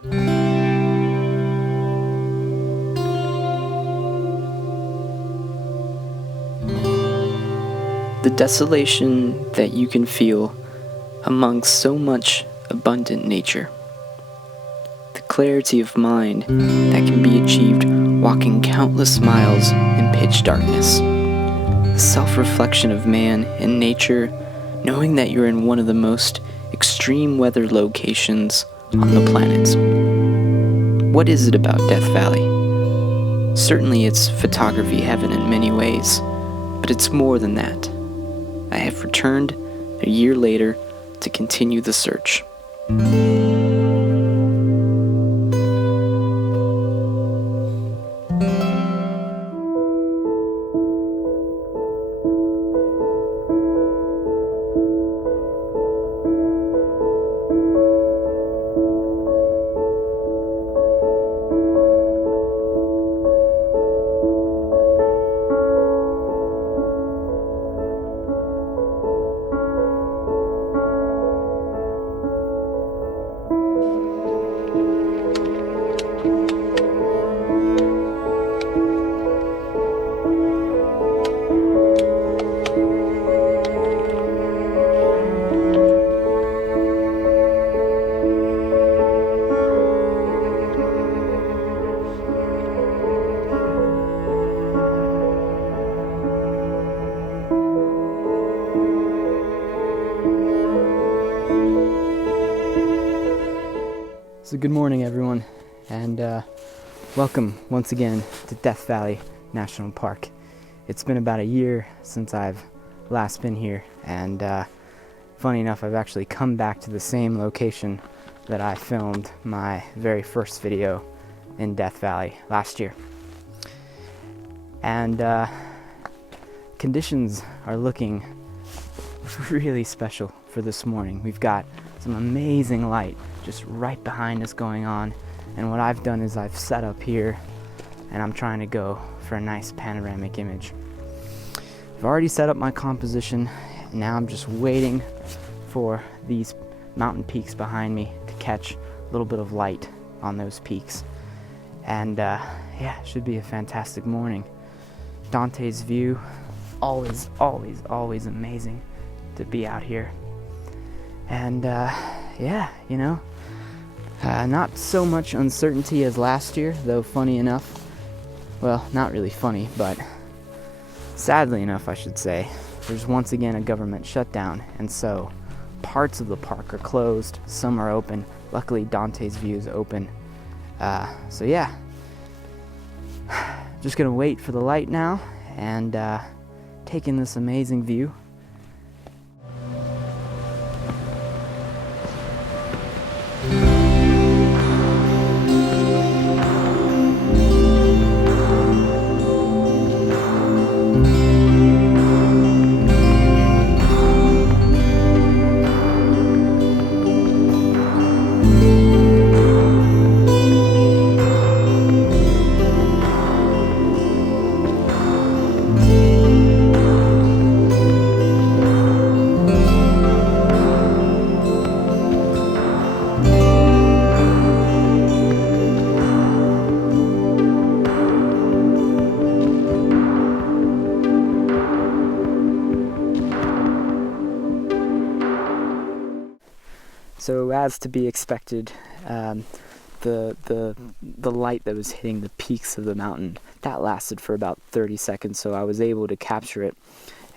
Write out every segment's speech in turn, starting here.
The desolation that you can feel amongst so much abundant nature. The clarity of mind that can be achieved walking countless miles in pitch darkness. The self-reflection of man in nature, knowing that you're in one of the most extreme weather locations on the planet. What is it about Death Valley? Certainly it's photography heaven in many ways, but it's more than that. I have returned a year later to continue the search. So good morning, everyone, and welcome once again to Death Valley National Park. It's been about a year since I've last been here, and funny enough, I've actually come back to the same location that I filmed my very first video in Death Valley last year. And conditions are looking really special for this morning. We've got some amazing light just right behind us going on, and what I've done is I've set up here and I'm trying to go for a nice panoramic image. I've already set up my composition, and now I'm just waiting for these mountain peaks behind me to catch a little bit of light on those peaks. And yeah, it should be a fantastic morning. Dante's View, always amazing to be out here. And yeah, you know, not so much uncertainty as last year, though funny enough, well, not really funny, but sadly enough, I should say, there's once again a government shutdown, and so parts of the park are closed, some are open. Luckily, Dante's View is open. So yeah, just gonna wait for the light now and take in this amazing view. So as to be expected, the light that was hitting the peaks of the mountain, that lasted for about 30 seconds, so I was able to capture it.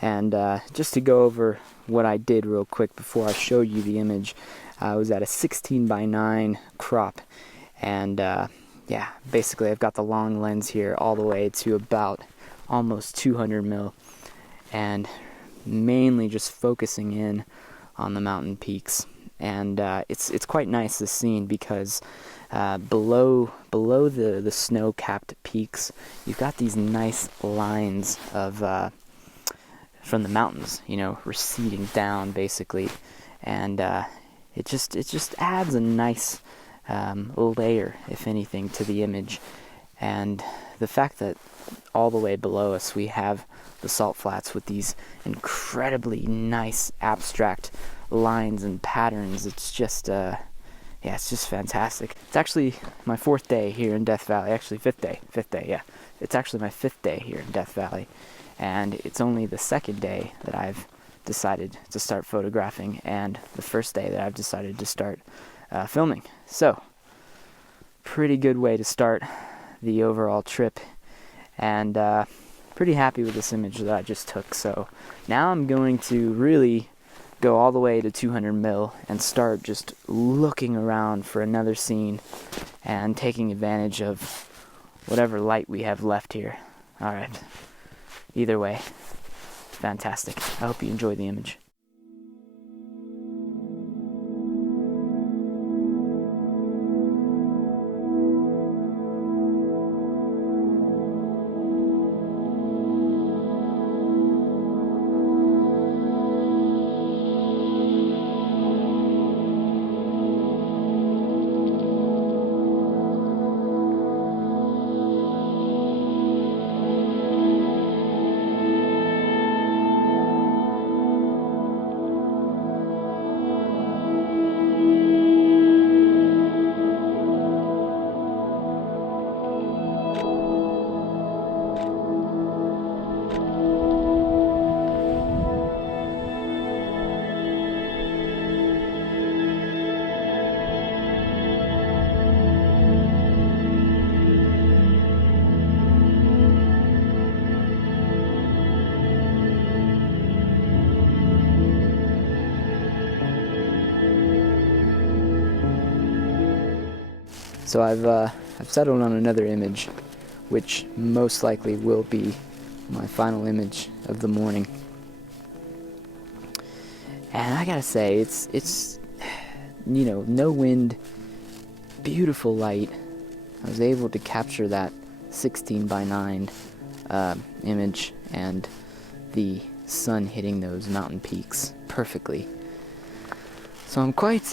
And just to go over what I did real quick before I show you the image, I was at a 16:9 crop, and yeah, basically I've got the long lens here all the way to about almost 200 mil, and mainly just focusing in on the mountain peaks. And it's quite nice, this scene, because below the snow-capped peaks, you've got these nice lines of from the mountains, you know, receding down basically, and it just adds a nice layer, if anything, to the image. And the fact that all the way below us we have the salt flats with these incredibly nice abstract lines and patterns, it's just yeah, it's just fantastic. It's actually my 4th day here in Death Valley. Actually, 5th day, yeah. It's actually my 5th day here in Death Valley. And it's only the 2nd day that I've decided to start photographing, and the 1st day that I've decided to start filming. So, pretty good way to start the overall trip, and pretty happy with this image that I just took. So now I'm going to really go all the way to 200 mil and start just looking around for another scene and taking advantage of whatever light we have left here. Alright, either way, fantastic. I hope you enjoy the image. So I've settled on another image, which most likely will be my final image of the morning. And I gotta say, it's no wind, beautiful light. I was able to capture that 16:9 image and the sun hitting those mountain peaks perfectly. So I'm quite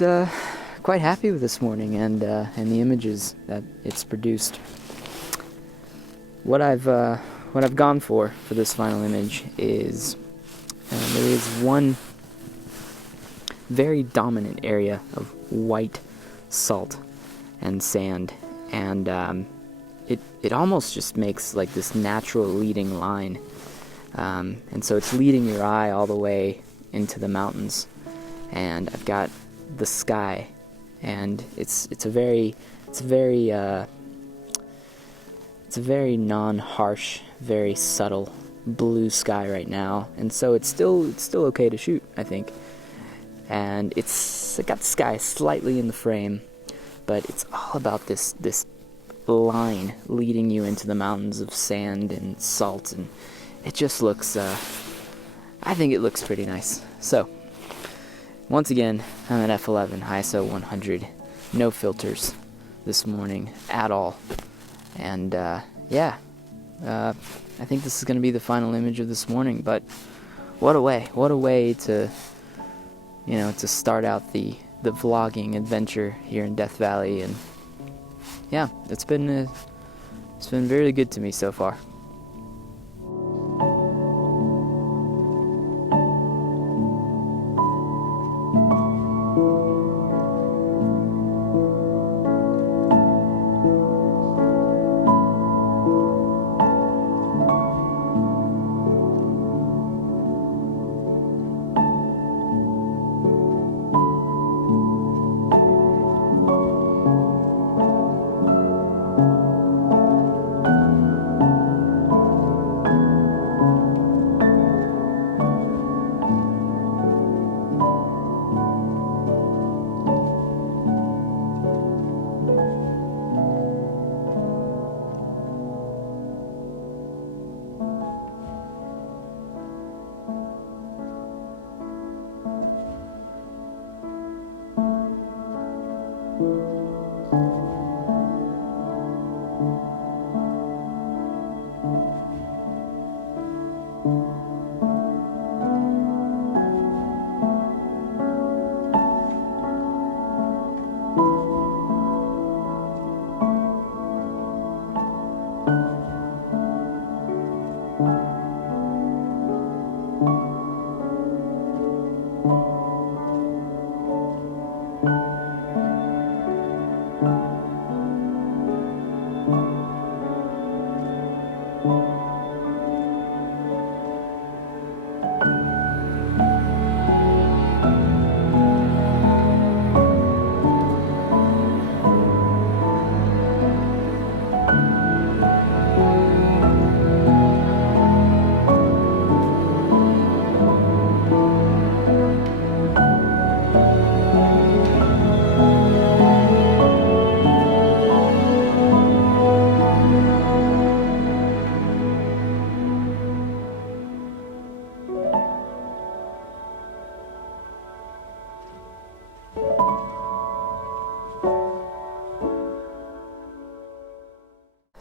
happy with this morning and the images that it's produced. What I've gone for this final image is there is one very dominant area of white salt and sand, and it almost just makes like this natural leading line, and so it's leading your eye all the way into the mountains. And I've got the sky, and it's a very non-harsh, very subtle blue sky right now, and so it's still okay to shoot, I think. And it got the sky slightly in the frame, but it's all about this line leading you into the mountains of sand and salt, and it just looks I think it looks pretty nice. So once again, I'm at f11 ISO 100, no filters this morning at all. And I think this is going to be the final image of this morning. But what a way to start out the vlogging adventure here in Death Valley. And yeah, it's been very good to me so far.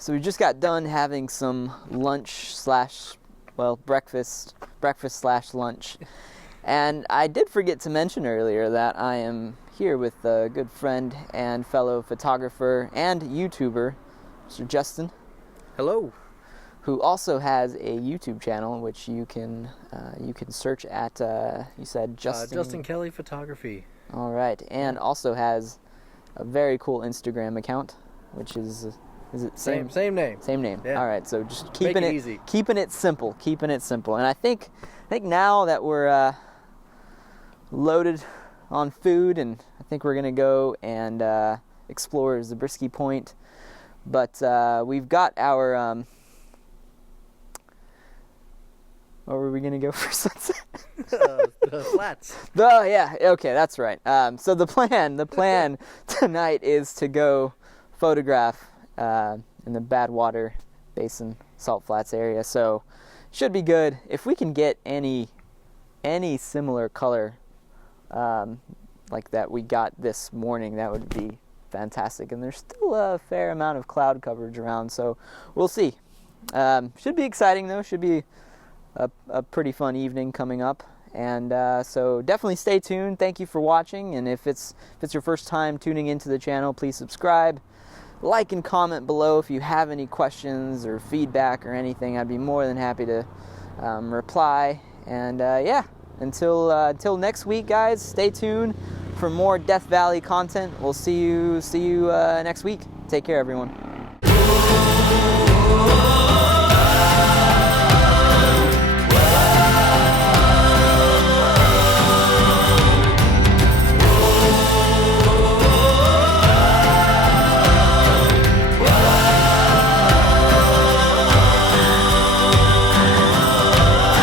So we just got done having some lunch slash, well, breakfast slash lunch. And I did forget to mention earlier that I am here with a good friend and fellow photographer and YouTuber, Mr. Justin. Hello. Who also has a YouTube channel, which you can search at, you said Justin Kelly Photography. All right, and also has a very cool Instagram account, which is it same name? Same name. Yeah. All right, so just keeping it easy, keeping it simple. And I think now that we're loaded on food, and I think we're gonna go and explore Zabriskie Point, but we've got our where were we gonna go for sunset? The flats. Yeah, okay, that's right. So the plan tonight is to go photograph in the Badwater Basin Salt Flats area. So should be good if we can get any similar color like that we got this morning. That would be fantastic. And there's still a fair amount of cloud coverage around, so we'll see. Should be exciting though. Should be a pretty fun evening coming up, and so definitely stay tuned. Thank you for watching, and if it's your first time tuning into the channel, please subscribe, like, and comment below if you have any questions or feedback or anything. I'd be more than happy to reply. And yeah, until next week, guys, stay tuned for more Death Valley content. We'll see you next week. Take care, everyone.